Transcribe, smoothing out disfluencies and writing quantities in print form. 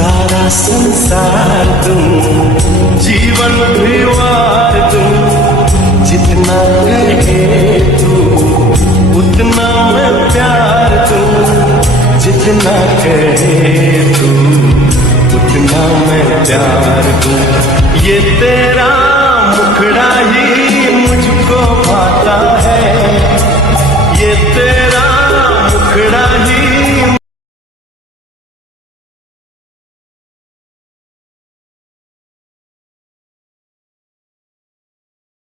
सारा संसार दूं, जीवन भी वार दूं, जितना कहे तू उतना मैं प्यार दूं, जितना कहे तू उतना मैं प्यार दूं। ये तेरा मुखड़ा ही मुझको भाता है,